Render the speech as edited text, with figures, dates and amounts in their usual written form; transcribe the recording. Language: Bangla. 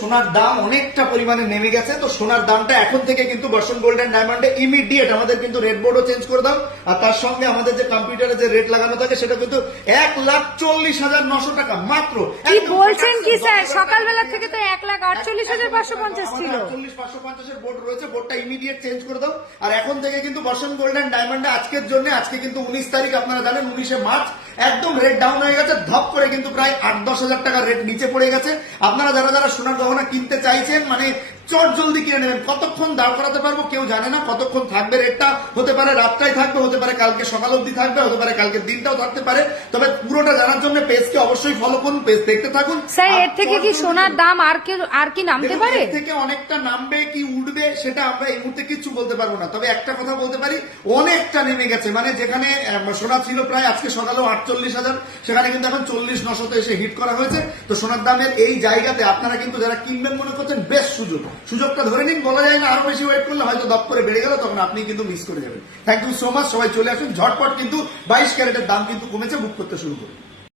সোনার দাম অনেকটা পরিমাণে নেমে গেছে, তো সোনার দামটা এখন থেকে কিন্তু বর্ষণ গোল্ড এন্ড ডায়মন্ডে ইমিডিয়েট আমাদের কিন্তু রেট বোর্ডও চেঞ্জ করে দাও, আর তার সঙ্গে আমাদের যে কম্পিউটারে যে রেট লাগানো থাকে সেটা কিন্তু 1,40,900 টাকা মাত্র। কি বলছেন কি স্যার, সকালবেলা থেকে তো 1,48,550 ছিল। 1,48,550 বোর্ড রয়েছে, বোর্ডটা ইমিডিয়েট চেঞ্জ করে দাও। আর এখন থেকে কিন্তু বর্ষণ গোল্ড এন্ড ডায়মন্ডে আজকের জন্য, আজকে কিন্তু 19 তারিখ, আপনারা জানেন 19শে মার্চ একদম রেট ডাউন হয়ে গেছে, ধপ করে কিন্তু প্রায় 8-10 হাজার টাকা রেট নিচে পড়ে গেছে। আপনারা যারা যারা সোনার গহনা কিনতে চাইছেন, মানে চট জলদি কিনে নেবেন। কতক্ষণ দাঁড় করাতে পারবো কেউ জানে না, কতক্ষণ থাকবে রেটটা, হতে পারে রাতটাই থাকবে, হতে পারে কালকে সকাল অবধি থাকবে, হতে পারে কালকে দিনটাও থাকতে পারে। তবে পুরোটা জানার জন্য পেজকে অবশ্যই ফলো করুন, পেজ দেখতে থাকুন। স্যার এর থেকে কি সোনার দাম আর কি নামতে পারে? এর থেকে অনেকটা নামবে কি উঠবে সেটা আমরা এই মুহূর্তে কিছু বলতে পারবো না, তবে একটা কথা বলতে পারি, অনেকটা নেমে গেছে। মানে যেখানে সোনা ছিল প্রায় আজকে সকালেও 48,000, সেখানে কিন্তু এখন 40,900 এসে হিট করা হয়েছে। তো সোনার দামের এই জায়গাতে আপনারা কিন্তু যারা কিনবেন মনে করছেন, বেশ সুযোগটা ধরে নিন। বলা যায় না আরো বেশি ওয়েট করলে হয়তো দপ করে বেড়ে গেল, তখন আপনি কিন্তু মিস করে যাবেন। থ্যাংক ইউ সো মাচ, সবাই চলে আসুন ঝটপট, কিন্তু 22 ক্যারেটের দাম কিন্তু কমেছে, বুক করতে শুরু করুন।